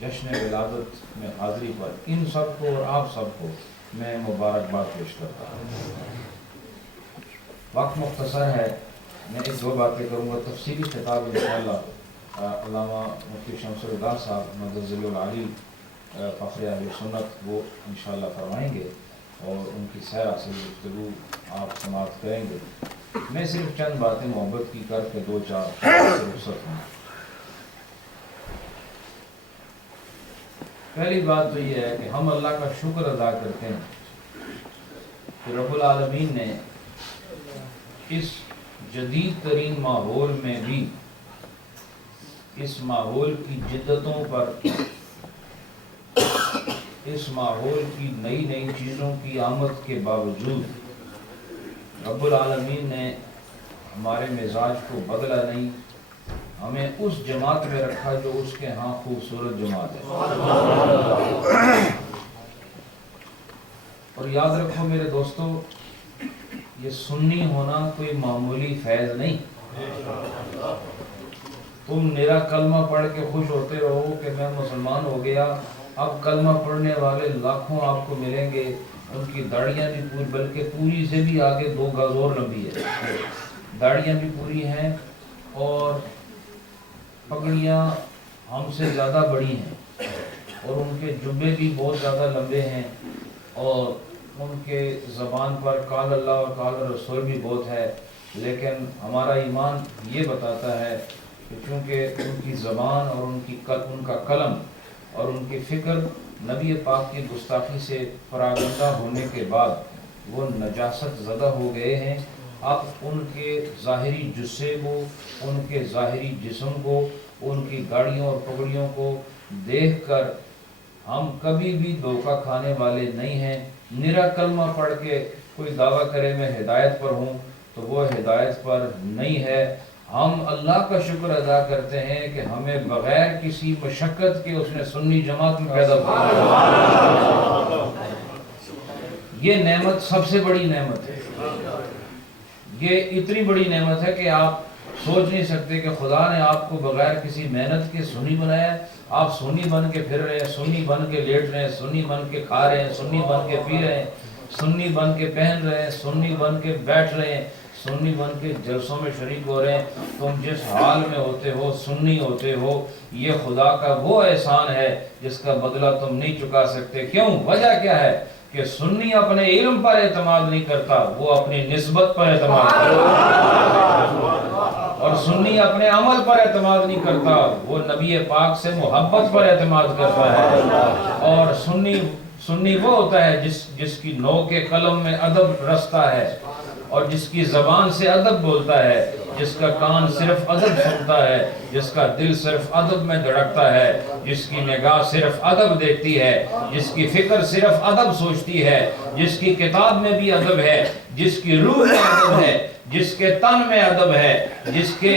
جشن ولادت میں حاضری پر ان سب کو اور آپ سب کو میں مبارکباد پیش کرتا ہوں۔ وقت مختصر ہے، میں ایک دو باتیں کروں گا۔ تفصیلی خطاب انشاءاللہ علامہ مفتی شمس الہدیٰ صاحب مدد ذل العالی فخر اہل سنت وہ انشاءاللہ فرمائیں گے اور ان کی سیر حاصل گفتگو آپ سماعت کریں گے۔ میں صرف چند باتیں محبت کی کر کے دو چار رخصت ہوں۔ پہلی بات تو یہ ہے کہ ہم اللہ کا شکر ادا کرتے ہیں کہ رب العالمین نے اس جدید ترین ماحول میں بھی اس ماحول کی جدتوں پر، اس ماحول کی نئی نئی چیزوں کی آمد کے باوجود رب العالمین نے ہمارے مزاج کو بدلا نہیں، ہمیں اس جماعت میں رکھا جو اس کے ہاں خوبصورت جماعت ہے۔ اور یاد رکھو میرے دوستو، یہ سنی ہونا کوئی معمولی فیض نہیں۔ تم میرا کلمہ پڑھ کے خوش ہوتے رہو کہ میں مسلمان ہو گیا، اب کلمہ پڑھنے والے لاکھوں آپ کو ملیں گے، ان کی داڑیاں بھی پوری، بلکہ پوری سے بھی آگے 2 گز اور لمبی ہے، داڑیاں بھی پوری ہیں اور پگڑیاں ہم سے زیادہ بڑی ہیں، اور ان کے جبے بھی بہت زیادہ لمبے ہیں، اور ان کے زبان پر قال اللہ اور قال رسول بھی بہت ہے، لیکن ہمارا ایمان یہ بتاتا ہے کہ چونکہ ان کی زبان اور ان کا قلم اور ان کی فکر نبی پاک کی گستاخی سے پراگندہ ہونے کے بعد وہ نجاست زدہ ہو گئے ہیں، اب ان کے ظاہری جسے کو، ان کے ظاہری جسم کو، ان کی گاڑیوں اور پگڑیوں کو دیکھ کر ہم کبھی بھی دھوکہ کھانے والے نہیں ہیں۔ نرا کلمہ پڑھ کے کوئی دعویٰ کرے میں ہدایت پر ہوں تو وہ ہدایت پر نہیں ہے۔ ہم اللہ کا شکر ادا کرتے ہیں کہ ہمیں بغیر کسی مشقت کے اس نے سنی جماعت میں پیدا کیا۔ یہ نعمت سب سے بڑی نعمت ہے، یہ اتنی بڑی نعمت ہے کہ آپ سوچ نہیں سکتے کہ خدا نے آپ کو بغیر کسی محنت کے سنی بنایا ہے۔ آپ سنی بن کے پھر رہے ہیں، سنی بن کے لیٹ رہے ہیں، سنی بن کے کھا رہے ہیں، سنی بن کے پی رہے ہیں، سنی بن کے پہن رہے ہیں، سنی بن کے بیٹھ رہے ہیں، سنی بن کے جلسوں میں شریک ہو رہے ہیں۔ تم جس حال میں ہوتے ہو، سنی ہوتے ہو، یہ خدا کا وہ احسان ہے جس کا بدلہ تم نہیں چکا سکتے۔ کیوں؟ وجہ کیا ہے کہ سنی اپنے علم پر اعتماد نہیں کرتا، وہ اپنی نسبت پر اعتماد کرتا، اور سنی اپنے عمل پر اعتماد نہیں کرتا، وہ نبی پاک سے محبت پر اعتماد کرتا ہے۔ اور سنی وہ ہوتا ہے جس کی نوک قلم میں ادب رستا ہے، اور جس کی زبان سے ادب بولتا ہے، جس کا کان صرف ادب سنتا ہے، جس کا دل صرف ادب میں دھڑکتا ہے، جس کی نگاہ صرف ادب دیکھتی ہے، جس کی فکر صرف ادب سوچتی ہے، جس کی کتاب میں بھی ادب ہے، جس کی روح میں ادب ہے، جس کے تن میں ادب ہے، جس کے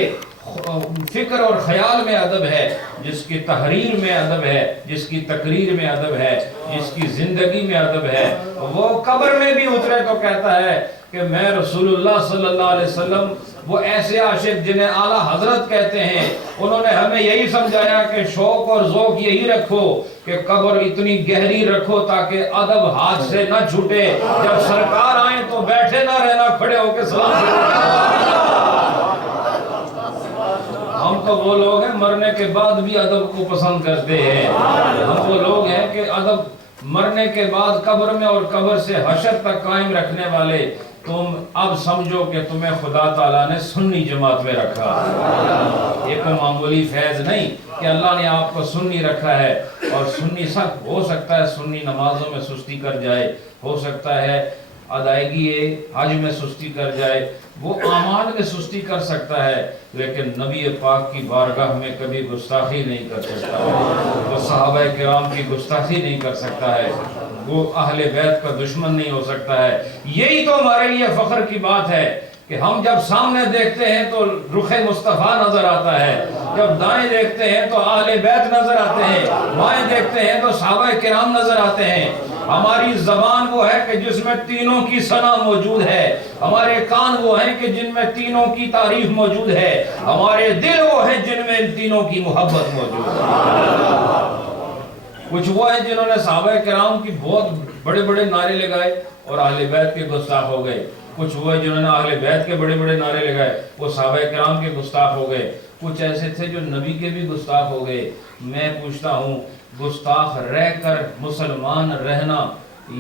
فکر اور خیال میں ادب ہے، جس کی تحریر میں ادب ہے، جس کی تقریر میں ادب ہے، جس کی زندگی میں ادب ہے، وہ قبر میں بھی اترے تو کہتا ہے کہ میں رسول اللہ صلی اللہ علیہ وسلم، وہ ایسے عاشق جنہیں اعلیٰ حضرت کہتے ہیں، انہوں نے ہمیں یہی سمجھایا کہ شوق اور ذوق یہی رکھو کہ قبر اتنی گہری رکھو تاکہ ادب ہاتھ سے نہ چھوٹے، جب سرکار آئیں تو بیٹھے نہ رہنا، کھڑے ہو کے سلام۔ ہم تو وہ لوگ ہیں مرنے کے بعد بھی ادب کو پسند کرتے ہیں، ہم وہ لوگ ہیں کہ ادب مرنے کے بعد قبر میں اور قبر سے حشر تک قائم رکھنے والے۔ تم اب سمجھو کہ تمہیں خدا تعالیٰ نے سنی جماعت میں رکھا، یہ کوئی معمولی فیض نہیں کہ اللہ نے آپ کو سنی رکھا ہے۔ اور سنی سب ہو سکتا ہے، سنی نمازوں میں سستی کر جائے، ہو سکتا ہے ادائیگی حج میں سستی کر جائے، وہ اعمال میں سستی کر سکتا ہے، لیکن نبی پاک کی بارگاہ میں کبھی گستاخی نہیں کر سکتا ہے، وہ صحابہ کرام کی گستاخی نہیں کر سکتا ہے، وہ اہل بیت کا دشمن نہیں ہو سکتا ہے۔ یہی تو ہمارے لیے فخر کی بات ہے کہ ہم جب سامنے دیکھتے ہیں تو رخ مصطفیٰ نظر آتا ہے، جب دائیں دیکھتے ہیں تو اہل بیت نظر آتے ہیں، بائیں دیکھتے ہیں تو صحابہ کرام نظر آتے ہیں۔ ہماری زبان وہ ہے کہ جس میں تینوں کی ثنا موجود ہے، ہمارے کان وہ ہیں کہ جن میں تینوں کی تعریف موجود ہے، ہمارے دل وہ ہیں جن میں ان تینوں کی محبت موجود ہے۔ کچھ وہ ہیں جنہوں نے صحابہ کرام کی بہت بڑے بڑے نعرے لگائے اور اہل بیت کے گستاخ ہو گئے. کچھ وہ ہیں جنہوں نے اہل بیت کے بڑے بڑے نعرے لگائے، وہ صحابہ کرام کے گستاخ ہو گئے. کچھ ایسے تھے جو نبی کے بھی گستاخ ہو گئے. میں پوچھتا ہوں گستاخ رہ کر مسلمان رہنا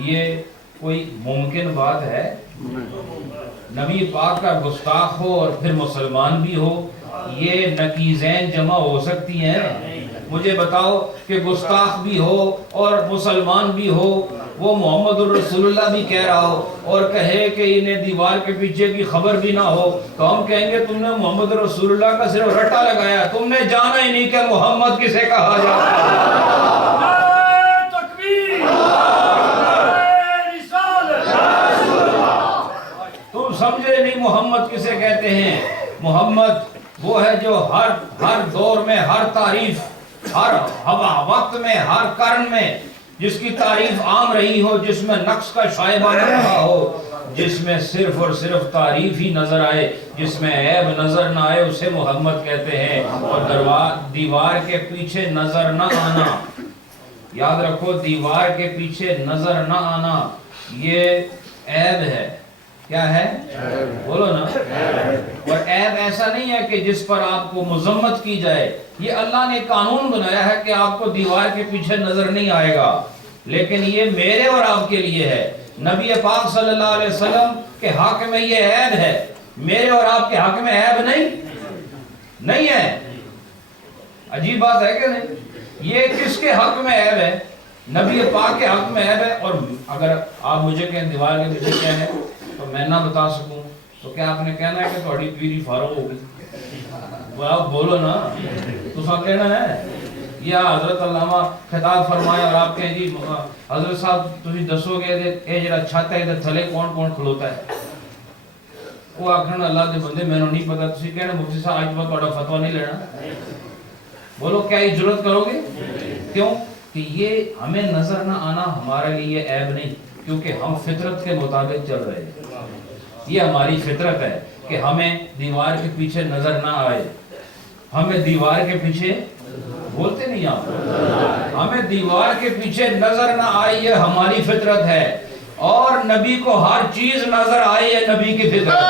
یہ کوئی ممکن بات ہے؟ نبی پاک کا گستاخ ہو اور پھر مسلمان بھی ہو، یہ نقیزین جمع ہو سکتی ہیں؟ مجھے بتاؤ کہ گستاخ بھی ہو اور مسلمان بھی ہو، وہ محمد الرسول اللہ بھی کہہ رہا ہو اور کہے کہ انہیں دیوار کے پیچھے کی خبر بھی نہ ہو، تو ہم کہیں گے تم نے محمد رسول اللہ کا صرف رٹا لگایا، تم نے جانا ہی نہیں کہ محمد کسے کہا جاتا ہے. تم سمجھے نہیں محمد کسے کہتے ہیں. محمد وہ ہے جو ہر دور میں، ہر تعریف، ہر وقت میں، ہر قرن میں جس کی تعریف عام رہی ہو، جس میں نقص کا شائبہ نہ رہا ہو، جس میں صرف اور صرف تعریف ہی نظر آئے، جس میں عیب نظر نہ آئے، اسے محمد کہتے ہیں. اور دیوار کے پیچھے نظر نہ آنا، یاد رکھو، دیوار کے پیچھے نظر نہ آنا یہ عیب ہے. کیا ہے؟ بولو نا. اور عیب ایسا نہیں ہے کہ جس پر آپ کو مذمت کی جائے. یہ اللہ نے قانون بنایا ہے کہ آپ کو دیوار کے پیچھے نظر نہیں آئے گا، لیکن یہ میرے اور آپ کے لیے ہے. نبی پاک صلی اللہ علیہ وسلم کے حق میں یہ عیب ہے، میرے اور آپ کے حق میں عیب نہیں ہے. عجیب بات ہے کہ نہیں؟ یہ کس کے حق میں عیب ہے؟ نبی پاک کے حق میں عیب ہے. اور اگر آپ مجھے کہیں دیوار کے پیچھے کیا ہے تو میں نہ بتا سکوں تو کیا آپ نے کہنا ہے کہ تھوڑی پیری فارغ ہوگی؟ وہ آپ بولو نا، تو سب کہنا ہے. یا حضرت علامہ خطاب فرمایا اور آپ کہیں جی حضرت صاحب تسی دسو گے اے جڑا چھت ہے ادھر تھلے کون کون کھلوتا ہے؟ وہ آخر اللہ دے بندے میں نہیں پتا، تسی کہنا مفتی صاحب آج بات تھوڑا فتویٰ نہیں لینا. بولو کیا یہ جرت کرو گے؟ کیوں کہ یہ ہمیں نظر نہ آنا ہمارے لیے عیب نہیں، کیونکہ ہم فطرت کے مطابق چل رہے ہیں. یہ ہماری فطرت ہے کہ ہمیں دیوار کے پیچھے نظر نہ آئے. ہمیں دیوار کے پیچھے، بولتے نہیں آپ، ہمیں دیوار کے پیچھے نظر نہ آئے، یہ ہماری فطرت ہے. اور نبی کو ہر چیز نظر آئے، یہ نبی کی فطرت ہے.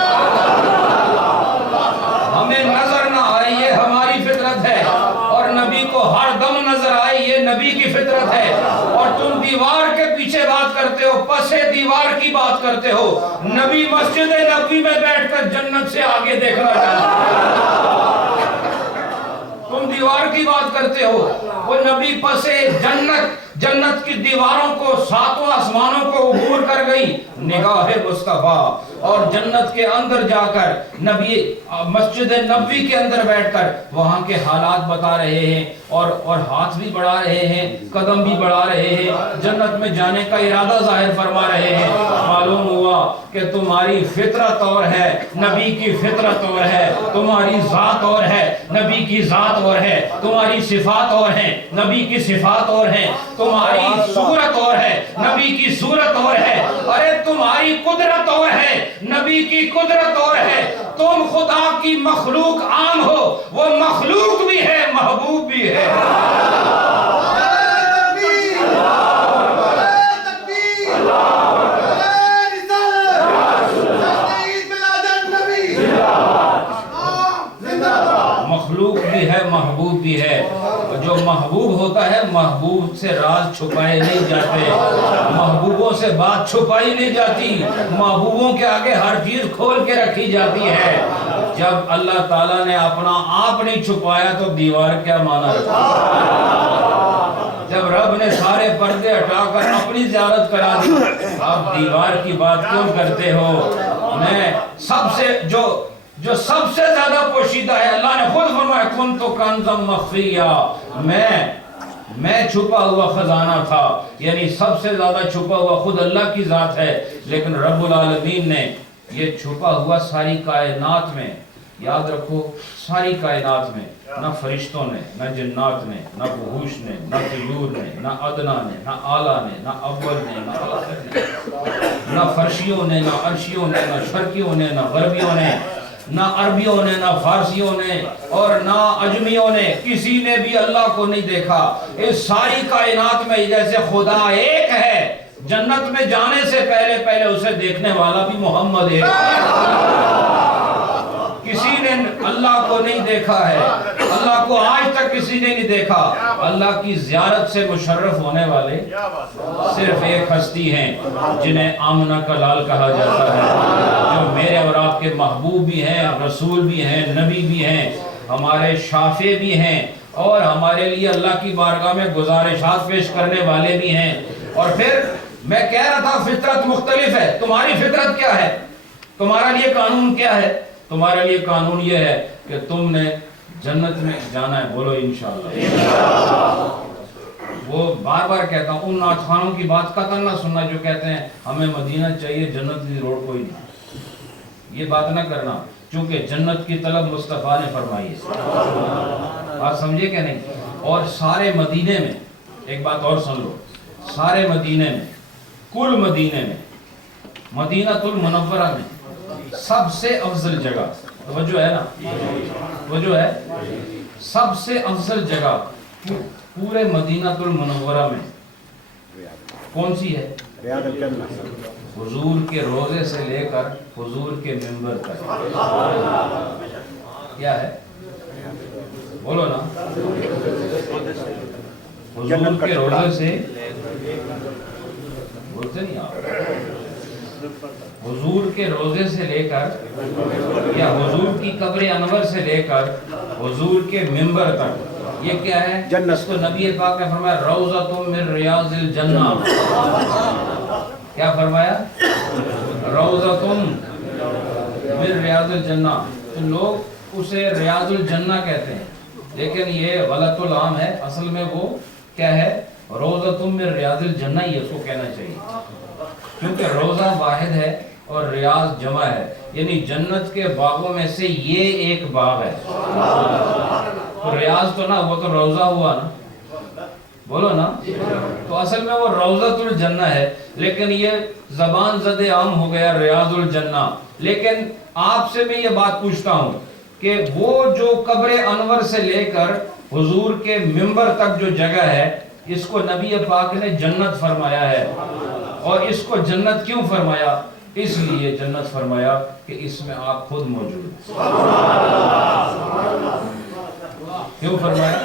ہمیں نظر نہ آئے یہ ہماری فطرت ہے، اور نبی کو ہر دم نظر آئے یہ نبی کی فطرت ہے. اور تم دیوار کے پیچھے بات کرتے ہو، پسے دیوار کی بات کرتے ہو. نبی مسجد نبوی میں بیٹھ کر جنت سے آگے دیکھنا چاہتے، تم دیوار کی بات کرتے ہو. وہ نبی پسے جنت کی دیواروں کو، ساتوں آسمانوں کو عبور کر گئی نگاہ مصطفیٰ، اور جنت کے اندر جا کر نبی مسجد نبوی کے اندر بیٹھ کر وہاں کے حالات بتا رہے ہیں، اور ہاتھ بھی بڑھا رہے ہیں، قدم بھی بڑھا رہے ہیں، جنت میں جانے کا ارادہ ظاہر فرما رہے ہیں. معلوم ہوا کہ تمہاری فطرت اور ہے، نبی کی فطرت اور ہے. تمہاری ذات اور ہے، نبی کی ذات اور ہے. تمہاری صفات اور ہیں، نبی کی صفات اور ہیں. تمہاری صورت اور ہے، نبی کی صورت اور ہے. ارے تمہاری قدرت اور ہے، نبی کی قدرت اور ہے. تم خدا کی مخلوق عام ہو، وہ مخلوق بھی ہے، محبوب بھی ہے. مخلوق بھی ہے، محبوب بھی ہے. جو محبوب ہوتا ہے، محبوب سے راز چھپائے نہیں جاتے، محبوبوں سے بات چھپائی نہیں جاتی، محبوبوں کے آگے ہر چیز کھول کے رکھی جاتی ہے. جب اللہ تعالیٰ نے اپنا آپ نہیں چھپایا تو دیوار کیا مانا رکھا؟ جب رب نے سارے پردے ہٹا کر اپنی زیارت کرا دی، آپ دیوار کی بات کیوں کرتے ہو؟ میں سب سے جو سب سے زیادہ پوشیدہ ہے، اللہ نے خود فرمایا کنت کنزا مخفیا، میں چھپا ہوا خزانہ تھا. یعنی سب سے زیادہ چھپا ہوا خود اللہ کی ذات ہے، لیکن رب العالمین نے یہ چھپا ہوا ساری کائنات میں، یاد رکھو ساری کائنات میں، نہ فرشتوں نے، نہ جنات نے، نہ وحوش نے، نہ طیور نے، نہ ادنا نے، نہ اعلیٰ نے، نہ اول نے، نہ آخر نے، نہ فرشیوں نے، نہ عرشیوں نے، نہ شرقیوں نے، نہ غربیوں نے، نہ عربیوں نے، نہ فارسیوں نے اور نہ اجمیوں نے، کسی نے بھی اللہ کو نہیں دیکھا۔ اس ساری کائنات میں جیسے خدا ایک ہے، جنت میں جانے سے پہلے اسے دیکھنے والا بھی محمد ایک ہے۔ کسی نے اللہ کو نہیں دیکھا ہے، اللہ کو آج تک کسی نے نہیں دیکھا۔ اللہ کی زیارت سے مشرف ہونے والے صرف ایک ہستی ہیں جنہیں آمنہ کا لال کہا جاتا ہے، جو میرے اور آپ کے محبوب بھی ہیں، رسول بھی ہیں، نبی بھی ہیں، ہمارے شافع بھی ہیں، اور ہمارے لیے اللہ کی بارگاہ میں گزارشات پیش کرنے والے بھی ہیں۔ اور پھر میں کہہ رہا تھا فطرت مختلف ہے۔ تمہاری فطرت کیا ہے؟ تمہارا لیے قانون کیا ہے؟ تمہارے لیے قانون یہ ہے کہ تم نے جنت میں جانا ہے، بولو انشاءاللہ۔ وہ بار بار کہتا ہوں، ان نعت خوانوں کی بات قطعاً نہ سننا جو کہتے ہیں ہمیں مدینہ چاہیے، جنت کی روڈ کوئی نہیں، یہ بات نہ کرنا، چونکہ جنت کی طلب مصطفیٰ نے فرمائی ہے۔ بات سمجھے کہ نہیں؟ اور سارے مدینے میں ایک بات اور سن لو، سارے مدینے میں، کل مدینے میں، مدینہ المنورہ میں سب سے افضل جگہ، توجہ ہے نا، توجہ ہے، سب سے افضل جگہ پورے مدینہ المنورہ میں کون سی ہے؟ ریاض الجنہ، حضور کے روضے سے لے کر حضور کے منبر تک کیا ہے؟ بولو نا، حضور کے روضے سے، بولتے نہیں آپ، حضور کے روضے سے لے کر یا حضور کی قبر انور سے لے کر حضور کے منبر تک، یہ کیا ہے؟ جنت۔ اس کو نبی پاک نے فرمایا روضۃ من ریاض الجنہ، کیا فرمایا؟ روضۃ من ریاض الجنہ۔ تو لوگ اسے ریاض الجنہ کہتے ہیں، لیکن یہ غلط العام ہے، اصل میں وہ کیا ہے؟ روضۃ من ریاض الجنہ ہی اس کو کہنا چاہیے، کیونکہ روضہ واحد ہے اور ریاض جمع ہے، یعنی جنت کے باغوں میں سے یہ ایک باغ ہے۔ تو ریاض تو نہ، وہ تو روضہ ہوا نا، بولو نا، تو اصل میں وہ روضۃ الجنہ ہے، لیکن یہ زبان زد عام ہو گیا ریاض الجنہ۔ لیکن آپ سے میں یہ بات پوچھتا ہوں کہ وہ جو قبر انور سے لے کر حضور کے منبر تک جو جگہ ہے، اس کو نبی پاک نے جنت فرمایا ہے۔ اور اس کو جنت کیوں فرمایا؟ اس لیے جنت فرمایا کہ اس میں آپ خود موجود ہیں۔ کیوں فرمایا؟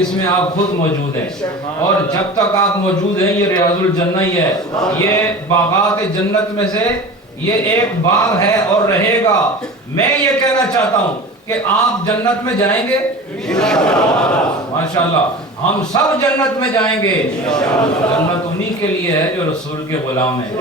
اس میں آپ خود موجود ہیں، اور جب تک آپ موجود ہیں یہ ریاض الجنہ ہی ہے۔ یہ باغات جنت میں سے یہ ایک باغ ہے اور رہے گا۔ میں یہ کہنا چاہتا ہوں کہ آپ جنت میں جائیں گے ماشاءاللہ، ہم سب جنت میں جائیں گے۔ جنت انہی کے لیے ہے جو رسول کے غلام ہیں،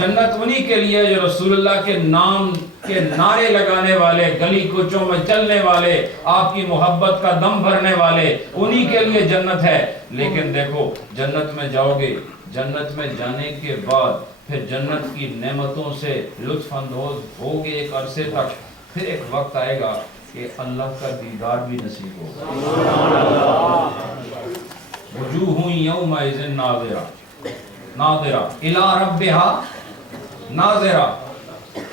جنت انہی کے لیے جو رسول اللہ کے نام کے نعرے لگانے والے، گلی کوچوں میں چلنے والے، آپ کی محبت کا دم بھرنے والے، انہی کے لیے جنت ہے۔ لیکن دیکھو، جنت میں جاؤ گے، جنت میں جانے کے بعد پھر جنت کی نعمتوں سے لطف اندوز ہوگے ایک عرصے تک، پھر ایک وقت آئے گا کہ اللہ کا دیدار بھی نصیب ہوگا۔ وجوہ یومئذ ناظرہ ناظرہ الی ربہا ناظرہ،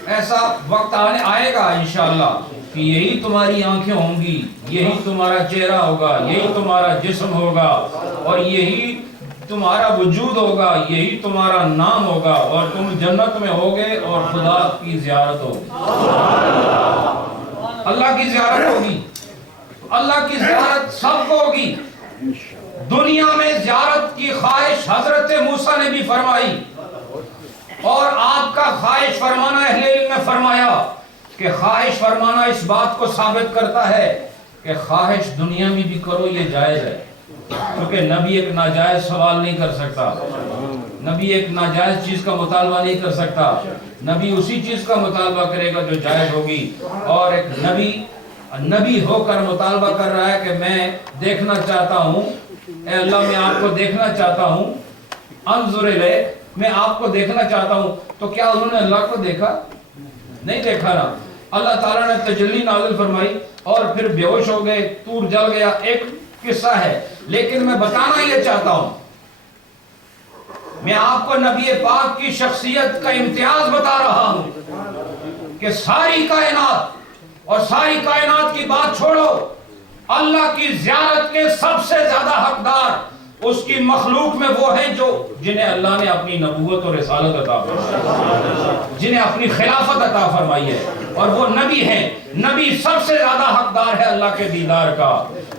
ایسا وقت آئے گا انشاءاللہ کہ یہی تمہاری آنکھیں ہوں گی، یہی تمہارا چہرہ ہوگا، یہی تمہارا جسم ہوگا، اور یہی تمہارا وجود ہوگا، یہی تمہارا نام ہوگا، اور تم جنت میں ہوگے اور خدا کی زیارت ہوگی، اللہ کی زیارت ہوگی۔ اللہ کی زیارت سب کو ہوگی۔ دنیا میں زیارت کی خواہش حضرت موسیٰ نے بھی فرمائی، اور آپ کا خواہش فرمانا اہل علم نے فرمایا کہ خواہش فرمانا اس بات کو ثابت کرتا ہے کہ خواہش دنیا میں بھی کرو یہ جائز ہے، کیونکہ نبی ایک ناجائز سوال نہیں کر سکتا، نبی ایک ناجائز چیز کا مطالبہ نہیں کر سکتا، نبی اسی چیز کا مطالبہ کرے گا جو جائز ہوگی۔ اور ایک نبی ہو کر مطالبہ کر رہا ہے کہ میں دیکھنا چاہتا ہوں، اے اللہ میں آپ کو دیکھنا چاہتا ہوں، انظر الیک، میں آپ کو دیکھنا چاہتا ہوں، تو کیا انہوں نے اللہ کو دیکھا؟ نہیں دیکھا نا۔ اللہ تعالیٰ نے تجلی نازل فرمائی اور پھر بے ہوش ہو گئے، طور جل گیا، ایک قصہ ہے۔ لیکن میں بتانا یہ چاہتا ہوں، میں آپ کو نبی پاک کی شخصیت کا امتیاز بتا رہا ہوں کہ کہ ساری کائنات اور ساری کائنات کی بات چھوڑو، اللہ کی زیارت کے سب سے زیادہ حقدار اس کی مخلوق میں وہ ہیں جنہیں اللہ نے اپنی نبوت اور رسالت عطا فرمائی، جنہیں اپنی خلافت عطا فرمائی ہے، اور وہ نبی ہیں۔ نبی سب سے زیادہ حقدار ہے اللہ کے دیدار کا،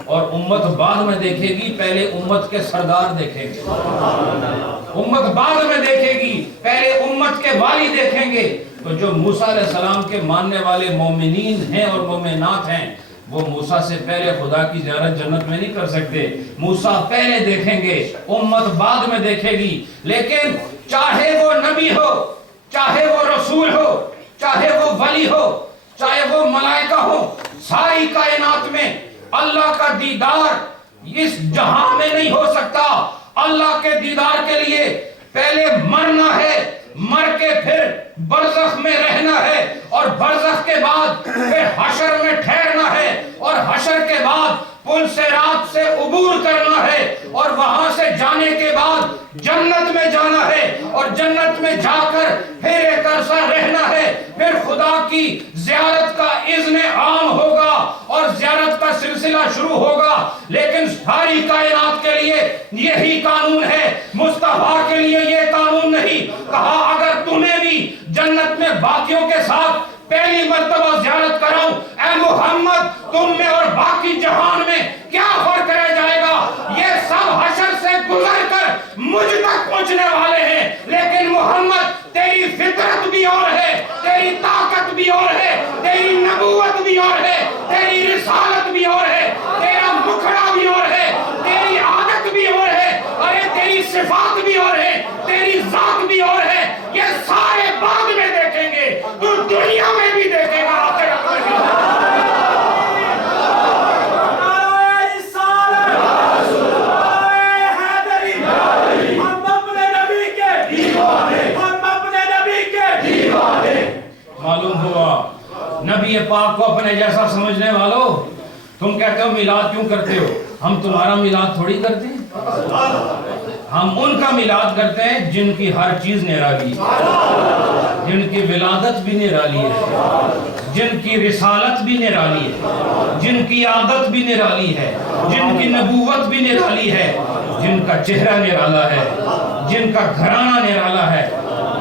اور امت بعد میں دیکھے گی، پہلے امت کے سردار دیکھیں گے، امت بعد میں دیکھے گی، پہلے امت کے والی دیکھیں گے۔ تو جو موسیٰ علیہ السلام کے ماننے والے مومنین ہیں اور مومنات ہیں، وہ موسیٰ سے پہلے خدا کی زیارت جنت میں نہیں کر سکتے۔ موسیٰ پہلے دیکھیں گے، امت بعد میں دیکھے گی۔ لیکن چاہے وہ نبی ہو، چاہے وہ رسول ہو، چاہے وہ ولی ہو، چاہے وہ ملائکہ ہو، ساری کائنات میں اللہ کا دیدار اس جہاں میں نہیں ہو سکتا۔ اللہ کے دیدار کے لیے پہلے مرنا ہے، مر کے پھر برزخ میں رہنا ہے، اور برزخ کے بعد پھر حشر میں ٹھہرنا ہے، اور حشر کے بعد پل صراط سے عبور کرنا ہے، اور وہاں سے جانے کے بعد جنت میں جانا ہے، اور جنت میں جا کر پھر ایک عرصہ رہنا ہے، پھر خدا کی زیارت کا اذن عام ہوگا اور زیارت کا سلسلہ شروع ہوگا۔ لیکن ساری کائنات کے لیے یہی قانون ہے، مصطفیٰ کے لیے یہ قانون نہیں۔ کہا اگر تمہیں بھی جنت میں باقیوں کے ساتھ پہلی مرتبہ زیارت کراؤں، اے محمد تم میں اور باقی جہان میں کیا فرق رہ جائے گا؟ یہ سب حشر سے گزر کر مجھ تک پہنچنے والے ہیں، لیکن محمد تیری فطرت بھی اور ہے، تیری طاقت بھی اور ہے، تیری نبوت بھی اور ہے، تیری رسالت بھی اور ہے، تیرا مکھڑا بھی اور ہے، تیری عادت بھی اور ہے، ارے تیری صفات بھی اور ہے، تیری ذات بھی اور ہے۔ یہ سارے بعد میں دیکھیں گے، تو دنیا میں بھی دیکھے گا، آخرت میں بھی۔ معلوم ہوا نبی پاک کو اپنے جیسا سمجھنے والوں، تم کہتے ہو میلاد کیوں کرتے ہو؟ ہم تمہارا میلاد تھوڑی کرتے ہیں، ہم ان کا میلاد کرتے ہیں جن کی ہر چیز نرالی ہے، جن کی ولادت بھی نرالی ہے، جن کی رسالت بھی نرالی ہے، جن کی عادت بھی نرالی ہے، جن کی نبوت بھی نرالی ہے، جن کا چہرہ نرالا ہے، جن کا گھرانہ نرالا ہے،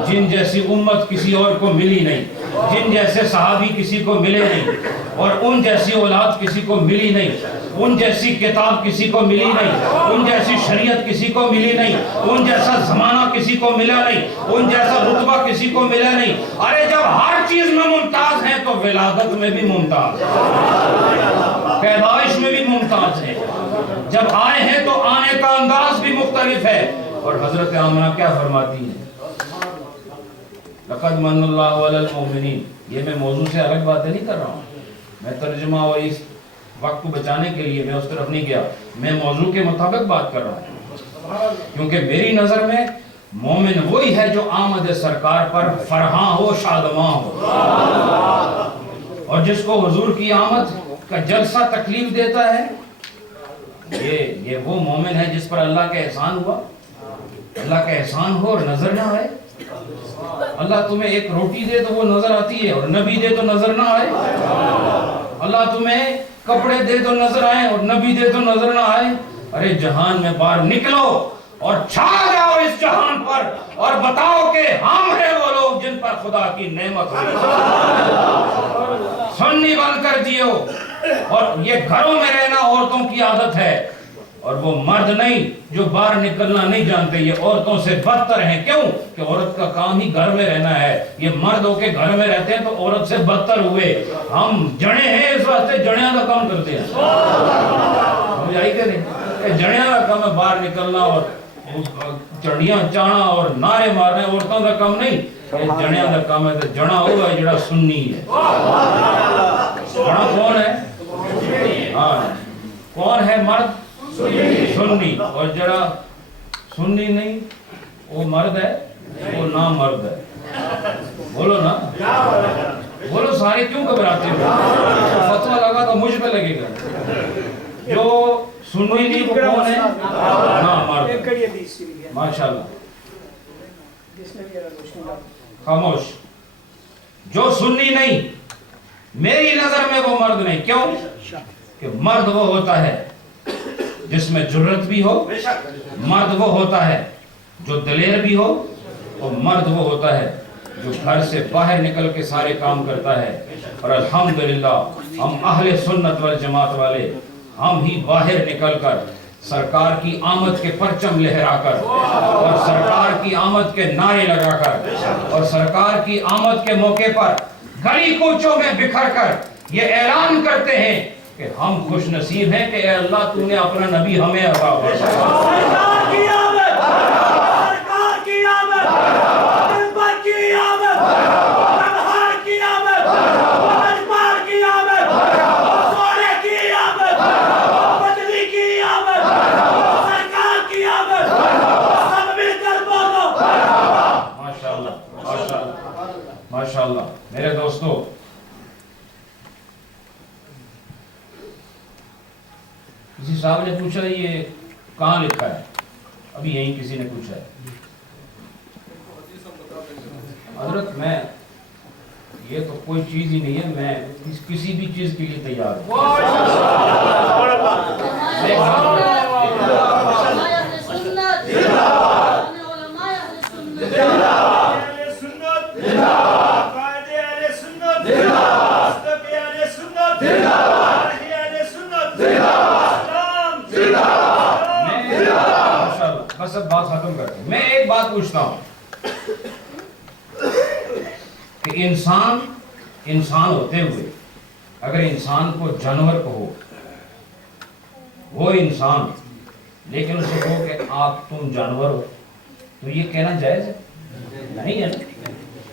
جن جیسی امت کسی اور کو ملی نہیں، جن جیسے صحابی کسی کو ملے نہیں، اور ان جیسی اولاد کسی کو ملی نہیں، ان جیسی کتاب کسی کو ملی نہیں، ان جیسی شریعت کسی کو ملی نہیں، ان جیسا زمانہ کسی کو ملا نہیں، ان جیسا رتبہ کسی کو ملا نہیں۔ ارے جب ہر چیز میں ممتاز ہیں تو ولادت میں بھی ممتاز ہیں، پیدائش میں بھی ممتاز ہیں، جب آئے ہیں تو آنے کا انداز بھی مختلف ہے۔ اور حضرت آمنہ کیا فرماتی ہیں؟ لقد من اللہ علی المؤمنین۔ یہ میں موضوع سے الگ باتیں نہیں کر رہا ہوں، میں ترجمہ اور اس وقت کو بچانے کے لیے میں اس طرف نہیں گیا، میں موضوع کے مطابق بات کر رہا ہوں، کیونکہ میری نظر میں مومن وہی ہے جو آمد سرکار پر فرحاں ہو، شادماں ہو، اور جس کو حضور کی آمد کا جلسہ تکلیف دیتا ہے، یہ وہ مومن ہے جس پر اللہ کا احسان ہوا۔ اللہ کا احسان ہو اور نظر نہ آئے، اللہ تمہیں ایک روٹی دے تو وہ نظر آتی ہے، اور نبی دے تو نظر نہ آئے، اللہ تمہیں کپڑے دے تو نظر آئے اور نبی دے تو نظر نہ آئے۔ ارے جہان میں باہر نکلو اور چھا جاؤ اس جہان پر، اور بتاؤ کہ ہم ہیں وہ لوگ جن پر خدا کی نعمت ہوئی۔ سنی بن کر جیو، اور یہ گھروں میں رہنا عورتوں کی عادت ہے، اور وہ مرد نہیں جو باہر نکلنا نہیں جانتے، یہ عورتوں سے بدتر ہیں۔ کیوں؟ کہ عورت کا کام ہی گھر میں رہنا ہے، یہ مرد ہو کے گھر میں رہتے ہیں تو عورت سے بدتر ہوئے۔ ہم جڑے ہیں اس واسطے جڑیاں کا کام کرتے ہیں، سمجھ آئی کہ نہیں؟ جڑیاں کا کام ہے باہر نکلنا اور چڑیاں چانا اور نعرے مارنے، عورتوں کا کام نہیں، یہ جڑیاں کا کام ہے۔ تو جڑا ہوا ہے جڑا سنی ہے، جڑا کون ہے؟ ہاں کون ہے؟ مرد سنی، اور جڑا سنی نہیں وہ مرد ہے، وہ نامرد ہے۔ بولو نا، بولو سارے کیوں گھبراتے ہو؟ فتویٰ لگا تو مجھ پہ لگے گا۔ جو سنی نہیں وہ کون ہے؟ نامرد۔ ماشاءاللہ، خاموش۔ جو سنی نہیں، میری نظر میں وہ مرد نہیں. کیوں؟ کہ مرد وہ ہوتا ہے جس میں جرت بھی ہو، مرد وہ ہوتا ہے جو دلیر بھی ہو، اور مرد وہ ہوتا ہے جو گھر سے باہر نکل کے سارے کام کرتا ہے. اور الحمدللہ ہم اہل سنت والجماعت والے، ہم ہی باہر نکل کر سرکار کی آمد کے پرچم لہرا کر، اور سرکار کی آمد کے نعرے لگا کر، اور سرکار کی آمد کے موقع پر گلی کوچوں میں بکھر کر یہ اعلان کرتے ہیں کہ ہم خوش نصیب ہیں کہ اے اللہ تو نے اپنا نبی ہمیں عطا فرمایا. ماشاءاللہ. میرے دوستو، کسی صاحب نے پوچھا یہ کہاں لکھا ہے؟ ابھی یہیں کسی نے پوچھا ہے. حضرت میں یہ تو کوئی چیز ہی نہیں ہے، میں کسی بھی چیز کے لیے تیار ہوں. بس اب بات ختم کرتے ہیں. میں ایک بات پوچھتا ہوں کہ انسان ہوتے ہوئے اگر انسان کو جانور کہو، وہ انسان، لیکن اسے کہو کہ آپ تم جانور ہو، تو یہ کہنا جائز ہے؟ نہیں ہے نا.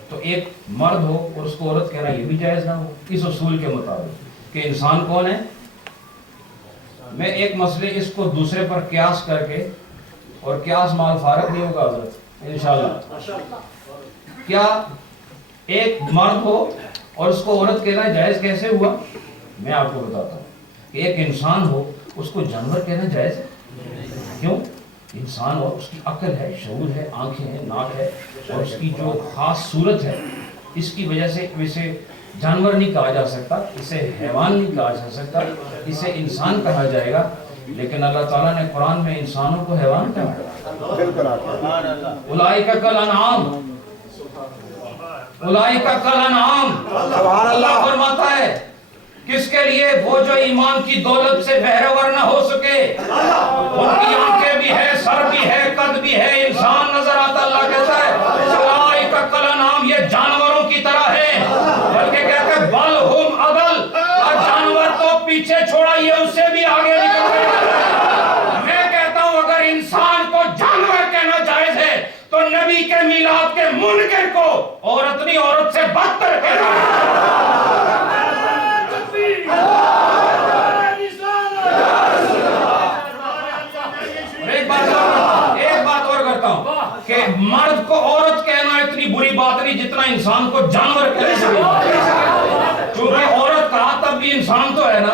تو ایک مرد ہو اور اس کو عورت کہنا یہ بھی جائز نہ ہو اس اصول کے مطابق کہ انسان کون ہے. میں ایک مسئلے اس کو دوسرے پر قیاس کر کے، اور قیاس مال فارغ نہیں ہوگا حضرت انشاءاللہ. کیا ایک مرد ہو اور اس کو عورت کہنا جائز کیسے ہوا؟ میں آپ کو بتاتا ہوں کہ ایک انسان ہو اس کو جانور کہنا جائز ہے. کیوں؟ انسان اور اس کی عقل ہے، شعور ہے، آنکھیں ہیں، ناک ہے، اور اس کی جو خاص صورت ہے، اس کی وجہ سے اسے جانور نہیں کہا جا سکتا، اسے حیوان نہیں کہا جا سکتا، اسے انسان کہا جائے گا. لیکن اللہ تعالیٰ نے قرآن میں انسانوں کو حیوان کہا. اولئک کالانعام، اولئک کالانعام. اللہ فرماتا ہے کس کے لیے؟ وہ جو ایمان کی دولت سے بہرور نہ ہو سکے. ان کی آنکھیں بھی ہے، سر بھی ہے، قد بھی ہے، انسان نظر آتا. اللہ کہتا ہے اولئک کالانعام، یہ جانوروں کی طرح ہے. بلکہ کہتے ہیں بل ہم اضل، اور جانور تو پیچھے چھوڑا، یہ اس سے بھی آگے نکل گئے. میں کہتا ہوں اگر انسان کو جانور کہنا جائز ہے تو نبی کے میلاد کے منکر کو عورت نہیں، عورت سے بدتر کہنا ہے. ایک بات اور کرتا ہوں کہ مرد کو عورت کہنا اتنی بری بات نہیں جتنا انسان کو جانور کہنے سے. چونکہ عورت کہا تب بھی انسان تو ہے نا،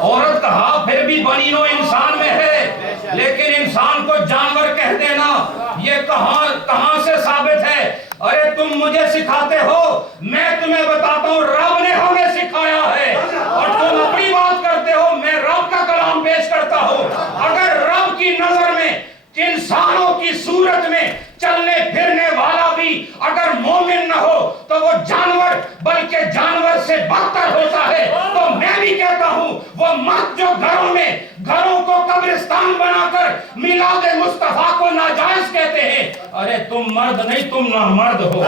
عورت کہا پھر بھی بنی نوع انسان میں ہے، لیکن انسان کو جانور کہہ دینا یہ کہاں سے ثابت ہے؟ ارے تم مجھے سکھاتے ہو، میں تمہیں بتاتا ہوں رب نے ہمیں سکھایا ہے. اور تم اپنی بات کرتے ہو، میں رب کا کلام پیش کرتا ہوں. اگر رب کی نظر میں انسانوں کی صورت میں چلنے پھرنے والا بھی اگر مومن نہ ہو تو وہ جانور، بلکہ جانور سے بدتر ہوتا ہے. تو میں بھی کہتا ہوں وہ مرد جو گھروں کو قبرستان بنا کر میلاد مصطفیٰ کو ناجائز کہتے ہیں، ارے تم مرد نہیں، تم نامرد ہو.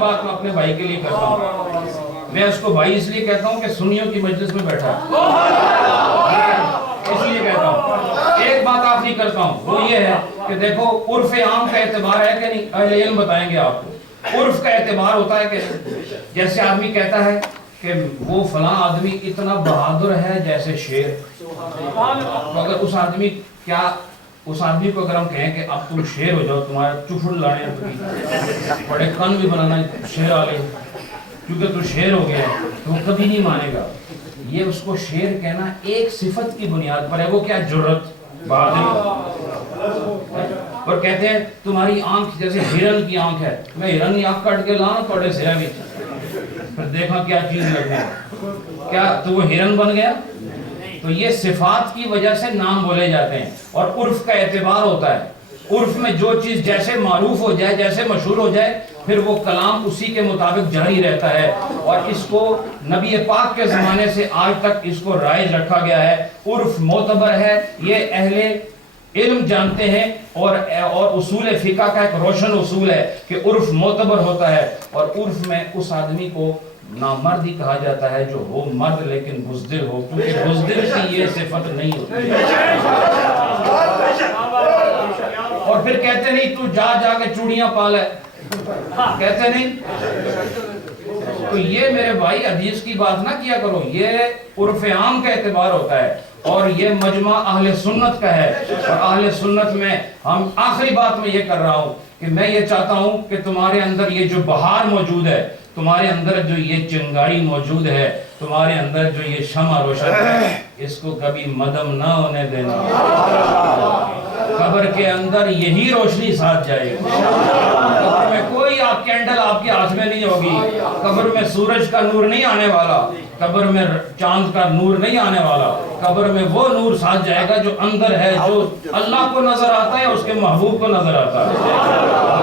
بات میں اپنے بھائی کے لیے کرتا ہوں. میں اس کو بھائی اس لیے کہتا ہوں کہ سنیوں کی مجلس میں بیٹھا ہے، اس لیے کہتا ہوں۔ ایک بات آخری کرتا ہوں، وہ یہ ہے کہ دیکھو عرف عام کا اعتبار ہے کہ نہیں، اہل علم بتائیں گے آپ کو، عرف کا اعتبار ہوتا ہے کہ جیسے آدمی کہتا ہے کہ وہ فلاں آدمی اتنا بہادر ہے جیسے شیر، تو اگر اس آدمی کو اگر ہم کہیں کہ اب تم شیر ہو جاؤ، تمہارے چفڑ لانے بڑے کن بھی بنانا شیر والے، کیونکہ تو شیر ہو گیا ہے، تو وہ کبھی نہیں مانے گا۔ یہ اس کو شیر کہنا ایک صفت کی بنیاد پر ہے، وہ کیا؟ جرت، بہادری۔ اور کہتے ہیں تمہاری آنکھ جیسے ہرن کی آنکھ ہے، میں ہرن کی آنکھ کٹ کے لاؤں تھوڑے سے آگے، پھر دیکھا کیا چیز لگنے، کیا تو وہ ہرن بن گیا؟ تو یہ صفات کی وجہ سے نام بولے جاتے ہیں، اور عرف کا اعتبار ہوتا ہے۔ عرف میں جو چیز جیسے معروف ہو جائے، جیسے مشہور ہو جائے، پھر وہ کلام اسی کے مطابق جاری رہتا ہے، اور اس کو نبی پاک کے زمانے سے آج تک اس کو رائج رکھا گیا ہے۔ عرف معتبر ہے، یہ اہل علم جانتے ہیں، اور اصول فقہ کا ایک روشن اصول ہے کہ عرف معتبر ہوتا ہے، اور عرف میں اس آدمی کو نامرد ہی کہا جاتا ہے جو ہو مرد لیکن بزدل ہو، کیونکہ بزدل کی یہ صفت نہیں ہوتی ہے۔ اور پھر کہتے نہیں تو جا کے چوڑیاں پال ہے، کہتے نہیں۔ تو یہ میرے بھائی حدیث کی بات نہ کیا کرو، یہ عرف عام کا اعتبار ہوتا ہے، اور یہ مجمع اہل سنت کا ہے، اور اہل سنت میں ہم آخری بات میں یہ کر رہا ہوں کہ میں یہ چاہتا ہوں کہ تمہارے اندر یہ جو بہار موجود ہے، تمہارے اندر جو یہ چنگاری موجود ہے، تمہارے اندر جو یہ شمع روشن ہے، اس کو کبھی مدم نہ ہونے دینا۔ قبر کے اندر یہی روشنی ساتھ جائے گی، قبر میں کوئی آپ کینڈل آپ کے ہاتھ میں نہیں ہوگی، قبر میں سورج کا نور نہیں آنے والا، قبر میں چاند کا نور نہیں آنے والا، قبر میں وہ نور ساتھ جائے گا جو اندر ہے، جو اللہ کو نظر آتا ہے، اس کے محبوب کو نظر آتا ہے،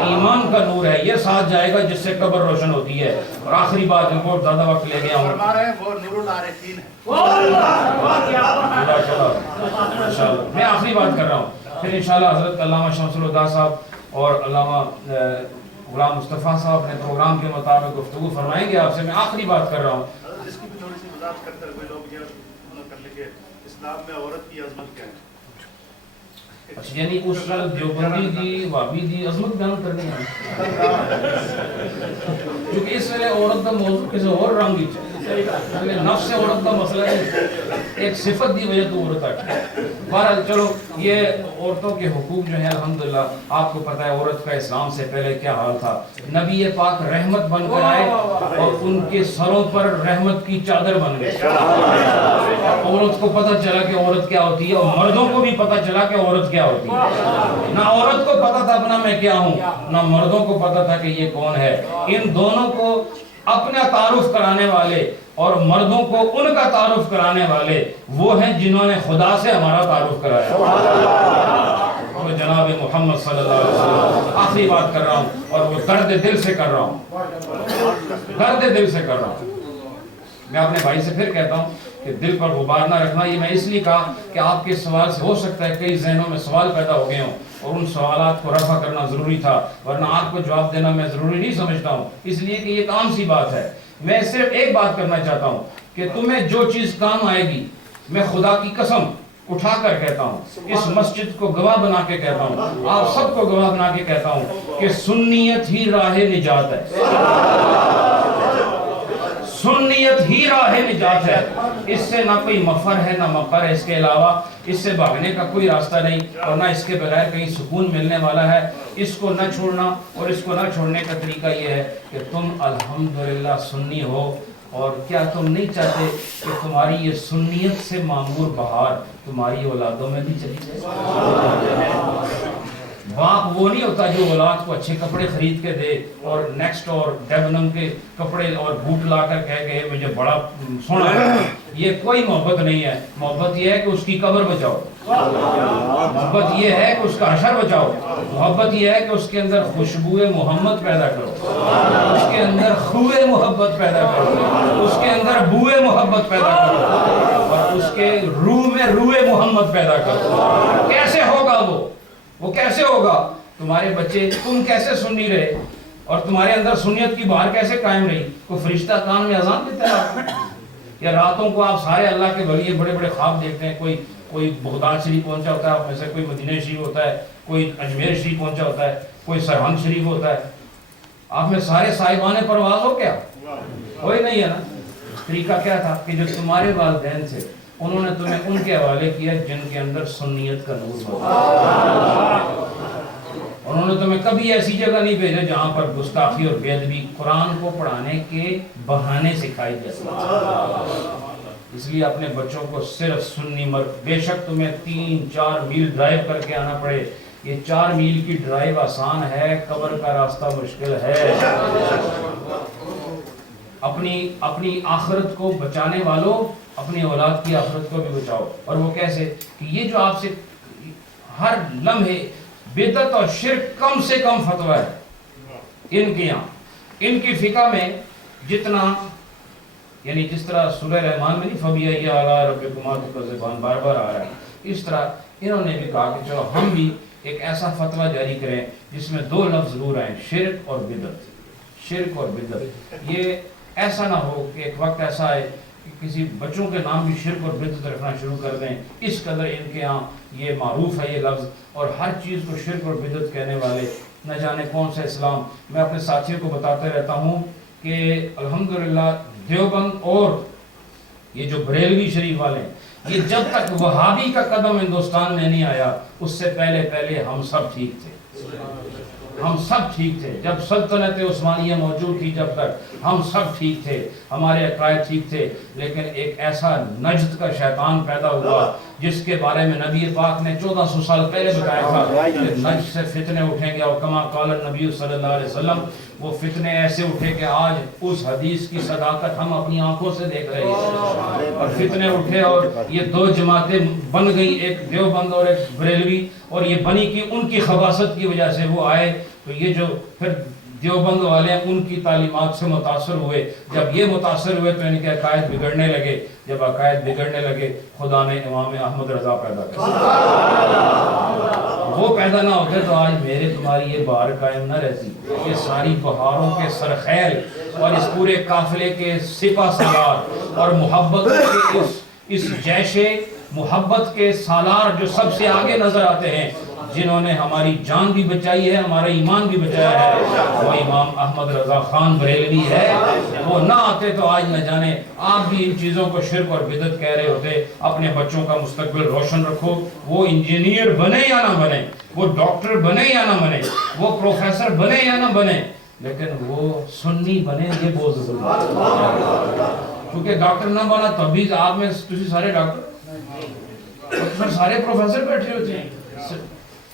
ایمان کا نور ہے، یہ ساتھ جائے گا جس سے قبر روشن ہوتی ہے۔ اور آخری بات، بہت زیادہ وقت لے گیا ہوں، میں آخری بات کر رہا ہوں، پھر انشاءاللہ حضرت علامہ شمس الہدیٰ صاحب اور علامہ غلام مصطفیٰ صاحب اپنے پروگرام کے مطابق گفتگو فرمائیں گے آپ سے۔ میں آخری بات کر رہا ہوں، اس کی بھی تھوڑی سی وضاحت کرتے ہوئے لوگ یہ کر لیں کہ اسلام میں عورت کی عظمت کیا ہے؟ اچھا، یعنی اس دیوبندی دی وابی دی عظمت بیان کرنی ہے، کیونکہ اس ویلے عورت کا موضوع کسی اور رنگ کی چاہیے، نفس عورت کا مسئلہ ہے، ایک صفت دی وجہ تو عورت آتی۔ بہرحال چلو، یہ عورتوں کے حقوق جو ہیں الحمدللہ آپ کو پتہ ہے عورت کا اسلام سے پہلے کیا حال تھا۔ نبی پاک رحمت بن کر آئے اور ان کے سروں پر رحمت کی چادر بن گئی، عورت کو پتہ چلا کہ عورت کیا ہوتی ہے، اور مردوں کو بھی پتہ چلا کہ عورت کیا ہوتی ہے۔ نہ عورت کو پتہ تھا اپنا میں کیا ہوں، نہ مردوں کو پتہ تھا کہ یہ کون ہے۔ ان دونوں کو اپنا تعارف کرانے والے اور مردوں کو ان کا تعارف کرانے والے وہ ہیں جنہوں نے خدا سے ہمارا تعارف کرایا، وہ جناب محمد صلی اللہ علیہ وسلم۔ آخری بات کر رہا ہوں، اور وہ درد دل سے کر رہا ہوں، درد دل سے کر رہا ہوں۔ میں اپنے بھائی سے پھر کہتا ہوں کہ دل پر غبار نہ رکھنا، یہ میں اس لیے کہا کہ آپ کے سوال سے ہو سکتا ہے کئی ذہنوں میں سوال پیدا ہو گئے ہوں، اور ان سوالات کو رفع کرنا ضروری تھا، ورنہ آپ کو جواب دینا میں ضروری نہیں سمجھتا ہوں، اس لیے کہ یہ ایک عام سی بات ہے۔ میں صرف ایک بات کرنا چاہتا ہوں کہ تمہیں جو چیز کام آئے گی، میں خدا کی قسم اٹھا کر کہتا ہوں، اس مسجد کو گواہ بنا کے کہتا ہوں، آپ سب کو گواہ بنا کے کہتا ہوں کہ سنیت ہی راہ نجات ہے، سنیت ہی راہ نجات ہے، اس سے نہ کوئی مفر ہے نہ مفر ہے، اس کے علاوہ اس سے بھاگنے کا کوئی راستہ نہیں، اور نہ اس کے بغیر کہیں سکون ملنے والا ہے۔ اس کو نہ چھوڑنا، اور اس کو نہ چھوڑنے کا طریقہ یہ ہے کہ تم الحمدللہ سنی ہو، اور کیا تم نہیں چاہتے کہ تمہاری یہ سنیت سے معمور بہار تمہاری اولادوں میں بھی چلی جائے؟ باپ وہ نہیں ہوتا جو اولاد کو اچھے کپڑے خرید کے دے اور نیکسٹ اور ڈیبنم کے کپڑے اور بوٹ لا کر کہے کہ مجھے بڑا سونا ہے، یہ کوئی محبت نہیں ہے۔ محبت یہ ہے کہ اس کی قبر بچاؤ، محبت یہ ہے کہ اس کا حشر بچاؤ، محبت یہ ہے کہ اس کے اندر خوشبو محمد پیدا کرو، اس کے اندر خوے محبت پیدا کرو، اس کے اندر بوئے محبت پیدا کرو، اور اس کے روح میں روح محمد پیدا کرو۔ کیسے ہوگا وہ کیسے ہوگا؟ تمہارے بچے، تم کیسے سنی رہے؟ اور تمہارے اندر سنیت کی بہار کیسے قائم رہی؟ کوئی فرشتہ کان میں اذان دیتا ہے آپ کو؟ یا راتوں کو آپ سارے اللہ کے ولی بڑے بڑے خواب دیکھتے ہیں، کوئی بغداد شریف پہنچا ہوتا ہے آپ میں سے، کوئی مدینہ شریف ہوتا ہے، کوئی اجمیر شریف پہنچا ہوتا ہے، کوئی سرہند شریف ہوتا ہے، آپ میں سارے صاحبان پرواز ہو کیا؟ کوئی نہیں ہے نا۔ طریقہ کیا تھا کہ جو تمہارے والدین تھے انہوں نے تمہیں ان کے حوالے کیا جن کے اندر سنیت کا نور ہوتا، انہوں نے تمہیں کبھی ایسی جگہ نہیں بھیجا جہاں پر گستاخی اور بے ادبی قرآن کو پڑھانے کے بہانے سکھائی جاتی۔ اس لیے اپنے بچوں کو صرف سنی مرد، بے شک تمہیں 3-4 میل ڈرائیو کر کے آنا پڑے، یہ 4 میل کی ڈرائیو آسان ہے، قبر کا راستہ مشکل ہے۔ اپنی آخرت کو بچانے والوں اپنی اولاد کی آخرت کو بھی بچاؤ۔ اور وہ کیسے؟ کہ یہ جو آپ سے ہر لمحے بدعت اور شرک کم سے کم فتویٰ ہے ان کے یہاں، ان کی فقہ میں جتنا، یعنی جس طرح سورہ رحمان میں نہیں فَبِأَيِّ آلَاءِ رَبِّكُمَا تُكَذِّبَانِ بار بار آ رہا ہے، اس طرح انہوں نے بھی کہا کہ چلو ہم بھی ایک ایسا فتویٰ جاری کریں جس میں 2 لفظ ضرور آئیں، شرک اور بدعت، شرک اور بدعت۔ یہ ایسا نہ ہو کہ ایک وقت ایسا آئے کہ کسی بچوں کے نام بھی شرک اور بدعت رکھنا شروع کر دیں، اس قدر ان کے ہاں یہ معروف ہے یہ لفظ، اور ہر چیز کو شرک اور بدعت کہنے والے نہ جانے کون سا اسلام۔ میں اپنے ساتھیوں کو بتاتے رہتا ہوں کہ الحمدللہ دیوبند اور یہ جو بریلوی شریف والے ہیں، یہ جب تک وہابی کا قدم ہندوستان میں نہیں آیا اس سے پہلے ہم سب ٹھیک تھے، ہم سب ٹھیک تھے۔ جب سلطنت عثمانیہ موجود تھی جب تک ہم سب ٹھیک تھے، ہمارے عقائد ٹھیک تھے، لیکن ایک ایسا نجد کا شیطان پیدا ہوا جس کے بارے میں نبی پاک نے 1400 سال پہلے بتایا تھا کہ نجد سے فتنے اٹھیں گے، اور کما قال النبی صلی اللہ علیہ وسلم، وہ فتنے ایسے اٹھے کہ آج اس حدیث کی صداقت ہم اپنی آنکھوں سے دیکھ رہے ہیں، اور فتنے اٹھے اور یہ 2 جماعتیں بن گئی، ایک دیوبند اور ایک بریلوی، اور یہ بنی کہ ان کی خباثت کی وجہ سے وہ آئے، تو یہ جو پھر دیوبند والے ہیں ان کی تعلیمات سے متاثر ہوئے، جب یہ متاثر ہوئے تو ان کے عقائد بگڑنے لگے، جب عقائد بگڑنے لگے خدا نے امام احمد رضا پیدا کر وہ پیدا نہ ہوتے تو آج میرے تمہاری یہ بہار قائم نہ رہتی، یہ ساری بہاروں کے سرخیل اور اس پورے قافلے کے سپہ سالار اور محبت کے اس جیش محبت کے سالار جو سب سے آگے نظر آتے ہیں، جنہوں نے ہماری جان بھی بچائی ہے، ہمارا ایمان بھی بچایا ہے، وہ امام احمد رضا خان بریلوی ہے۔ وہ نہ آتے تو آج نہ جانے آپ بھی ان چیزوں کو شرک اور بدعت کہہ رہے ہوتے۔ اپنے بچوں کا مستقبل روشن رکھو، وہ انجینئر بنے یا نہ بنے، وہ ڈاکٹر بنے یا نہ بنے، وہ پروفیسر بنے یا نہ بنے، لیکن وہ سنی بنے، یہ بہت ضروری ہے۔ کیونکہ ڈاکٹر نہ بنا تب بھی آپ میں تسی سارے ڈاکٹر سارے پروفیسر بیٹھے ہوتے ہیں،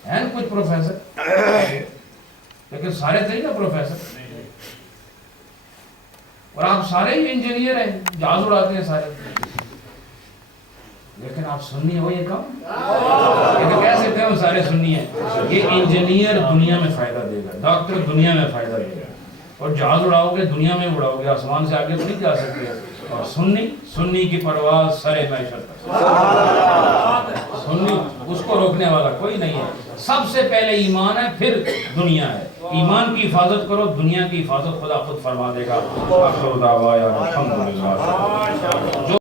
ہیں کچھ پروفیسر، لیکن سارے تھے نا پروفیسر، اور آپ سارے ہی انجینئر ہیں، جہاز اڑاتے ہیں سارے، لیکن آپ سنی ہو یہ کم، لیکن کہہ سکتے ہیں ہم سارے سنی ہیں۔ یہ انجینئر دنیا میں فائدہ دے گا، ڈاکٹر دنیا میں فائدہ دے گا، اور جہاز اڑاؤ گے دنیا میں اڑاؤ گے، آسمان سے آگے تو نہیں جا سکتے۔ اور سنی کی پرواز سرے معیشت تک، سنی اس کو روکنے والا کوئی نہیں ہے۔ سب سے پہلے ایمان ہے، پھر دنیا ہے۔ ایمان کی حفاظت کرو، دنیا کی حفاظت خدا خود فرما دے گا۔